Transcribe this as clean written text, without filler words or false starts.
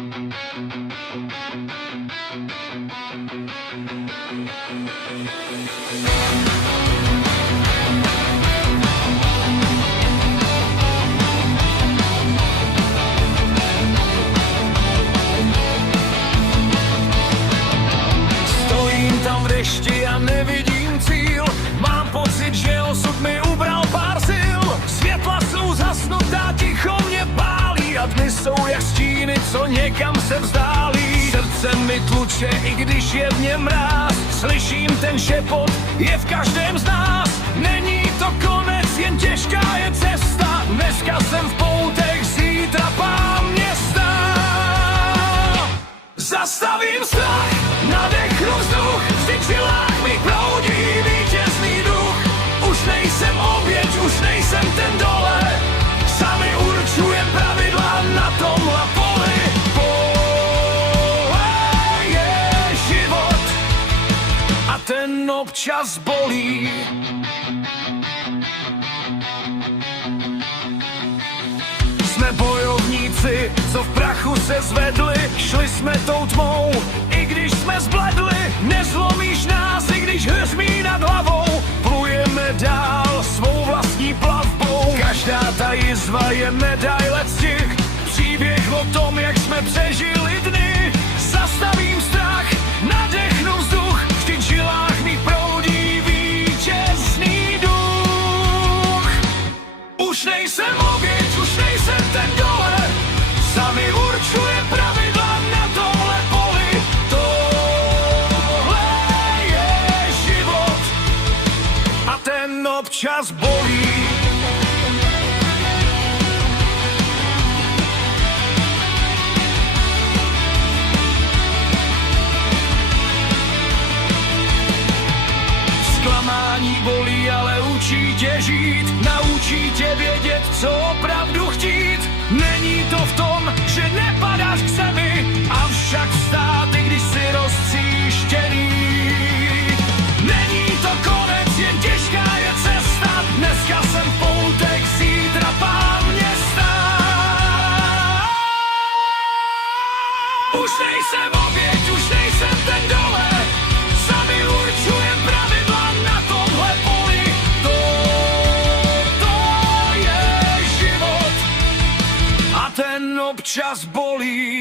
Stojím tam v dešti a nevidím cíl. Mám pocit, že osud mi ubral pár sil. Světla jsou zhasnutá, ticho mě pálí a dny jsou jak stíny, co někam se vzdálí. Srdce mi tluče, i když je v něm mráz. Slyším ten šepot, je v každém z nás. Není to konec, jen těžká je cesta. Dneska jsem v poutech, zítra pán města. Zastavím strach, nadechnu vzduch, vždy v žilách mi proudí vítězný duch. Už nejsem oběť, už nejsem ten dole, sami určujem pravidla na tomhle poli. Pole je život a ten občas bolí. Jsme bojovníci, co v prachu se zvedli, šli jsme tou tmou, i když jsme zbledli. Nezlomíš nás, i když hřmí nad hlavou, plujeme dál svou vlastní plavbou. Každá ta jizva je medaile ctich, příběh o tom, jak jsme přežili dny. Zastavím strach, nadechnu vzduch, vždy v žilách mi proudí vítězný duch. Už nejsem oběť, už nejsem ten dole, sami určuje pravidla na tomhle poli. Tohle je život a ten občas bolí. Zklamání bolí, ale učí tě žít, naučí tě vědět, co opravdu chtít. Není to v tom, že nepadáš k zemi, avšak vstát, i když jsi roztříštěný. Není to konec, jen těžká je cesta, dneska jsem v poutech, zítra pán města. Už nejsem oběť, už nejsem ten dole, sami určujem pravidla na tomhle poli. To je život a ten občas bolí.